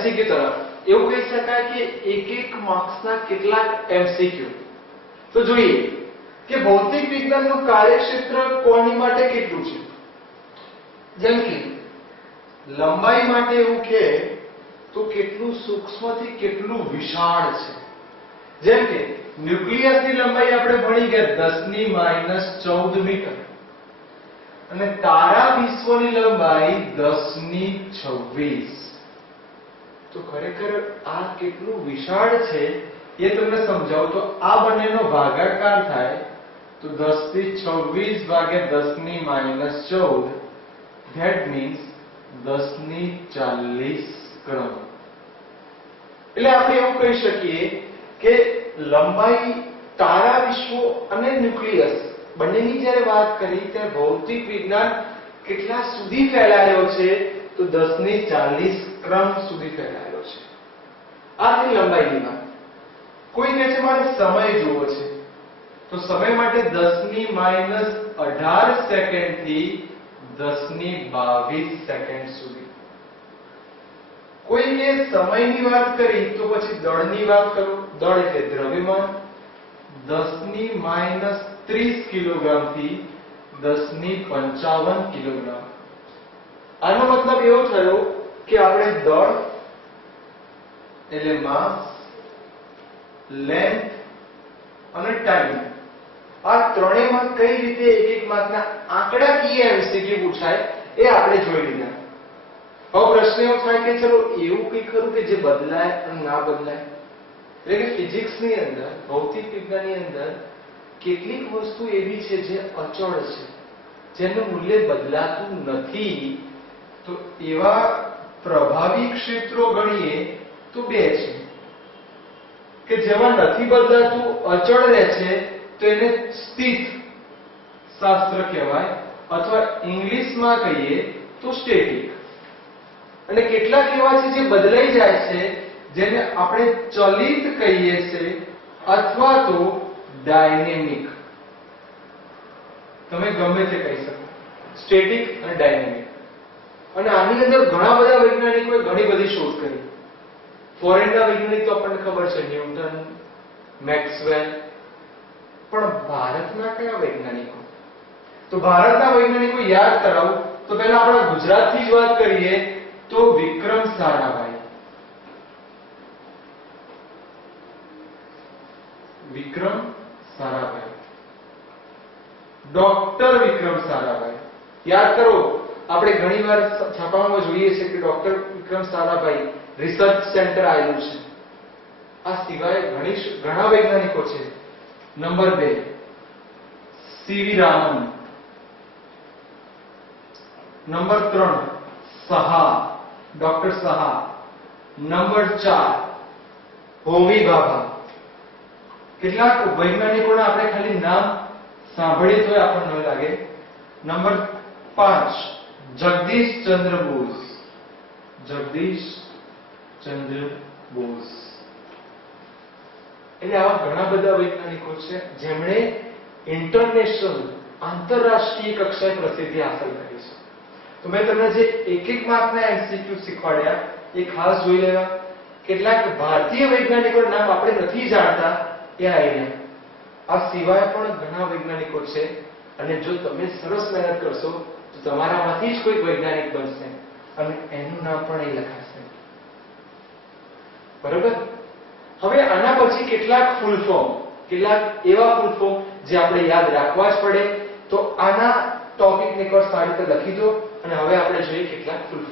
MCQ તરફ, એવું કહી શકાય કે એક માર્ક્સના કેટલાક એમસીક્યુ. તો જોઈએ કે ભૌતિક વિજ્ઞાનનું કાર્યક્ષેત્ર કોની માટે કેટલું છે. જેમ કે લંબાઈ માટે એવું કે તો કેટલું સૂક્ષ્મથી કેટલું વિશાળ છે. જેમ કે ન્યુક્લિયસની લંબાઈ આપણે ભણી ગયા 10⁻14 મીટર અને તારા વિશ્વની લંબાઈ 10⁻26. તો ખરેખર આ કેટલું વિશાળ છે એ તમને સમજાવું તો આ બંનેનો ભાગાકાર થાય તો 10⁻26 ભાગ્યા 10⁻14, that means 10⁻40 ક્રમ. એટલે આપણે એવું કહી શકીએ કે લંબાઈ, તારા વિશ્વો અને ન્યુક્લિયસ બંનેની જ્યારે વાત કરી ત્યારે ભૌતિક વિજ્ઞાન કેટલા સુધી ફેલાયેલો છે તો 10⁻40 ક્રમ સુધી ફેલાયેલો છે. આ છે લંબાઈની વાત. કોઈ કહે છે મારે સમય જોવો છે તો સમય માટે 10⁻18 સેકન્ડ થી 10⁻22 સેકન્ડ સુધી. કોઈ કે સમયની વાત કરી તો પછી દળની વાત કરો. દળ એટલે દ્રવ્યમાન 10⁻30 કિલોગ્રામ થી 10⁻55 કિલોગ્રામ. આનો મતલબ એવો થયો કે આપણે દળ એટલે માસ, લેન્થ અને ટાઈમ આ ત્રણેયમાં કઈ રીતે એક માસના આંકડાકીય એમસીક્યુ પૂછાય એ આપણે જોઈ લીધા. હવે પ્રશ્ન એવો થાય કે ચલો એવું કઈ ખરું કે જે બદલાય અને ના બદલાય. એટલે કે ફિઝિક્સની અંદર, ભૌતિક વિજ્ઞાનની અંદર કેટલીક વસ્તુ એવી છે જે અચળ છે, જેનું મૂલ્ય બદલાતું નથી. તો એવા પ્રભાવી ક્ષેત્રો ગણીએ તો બે છે કે જેમાં નથી બદલાતું, અચળ રહે છે, તો એને સ્થિત શાસ્ત્ર કહેવાય અથવા ઇંગ્લિશમાં કહીએ તો સ્ટેટિક. અને કેટલાક એવા છે જે બદલાઈ જાય છે જેને આપણે ચલિત કહીએ છીએ અથવા તો ડાયનેમિક. તમે ગમે તે કહી શકો, સ્ટેટિક અને ડાયનેમિક. અને આની અંદર ઘણા બધા વૈજ્ઞાનિકોએ ઘણી બધી શોધ કરી. ફોરેનના વૈજ્ઞાનિક તો આપણને ખબર છે, ન્યૂટન, મેક્સવેલ. પણ ભારતના કયા વૈજ્ઞાનિકો? તો ભારતના વૈજ્ઞાનિકો યાદ કરાવું તો પહેલા આપણે ગુજરાતથી જ વાત કરીએ તો વિક્રમ સારાભાઈ. વિક્રમ સારાભાઈ, ડોક્ટર વિક્રમ સારાભાઈ. યાદ કરો, આપણે ઘણીવાર છાપામાં જોઈએ છે કે doctor Vikram Sarabhai research centre આવેલું છે. આ સિવાય ઘણા વૈજ્ઞાનિકો છે. Number 2 C V Raman. Number 3 Saha, doctor Saha. Number 4 Homi Bhabha. કેટલાક વૈજ્ઞાનિકોના આપણે ખાલી નામ સાંભળીએ તો આપણને ન લાગે. નંબર 5 જગદીશ ચંદ્ર બોઝ. જગદીશ ચંદ્ર બોઝ. એટલે આવા ઘણા બધા વૈજ્ઞાનિકો છે જેમણે ઇન્ટરનેશનલ, આંતરરાષ્ટ્રીય કક્ષાએ પ્રસિદ્ધિ હાંસલ કરી છે. તો મેં તમને જે એક માર્કના એમસીક્યુ શીખવાડ્યા એ ખાસ જોઈ લેવા. કેટલાક ભારતીય વૈજ્ઞાનિકોના નામ આપણે નથી જાણતા એ આઈડિયા. આ સિવાય પણ ઘણા વૈજ્ઞાનિકો છે અને જો તમે સરસ મહેનત કરશો તો તમારામાંથી જ કોઈ વૈજ્ઞાનિક બનશે અને એનું નામ પણ અહીં લખાશે. બરોબર? હવે આના પછી કેટલાક ફૂલ ફોર્મ, કેટલાક એવા ફૂલ ફોર્મ જે આપણે યાદ રાખવા જ પડે. તો આના ટોપિકને એકવાર સારી રીતે લખી દો અને હવે આપણે જોઈએ કેટલાક ફૂલ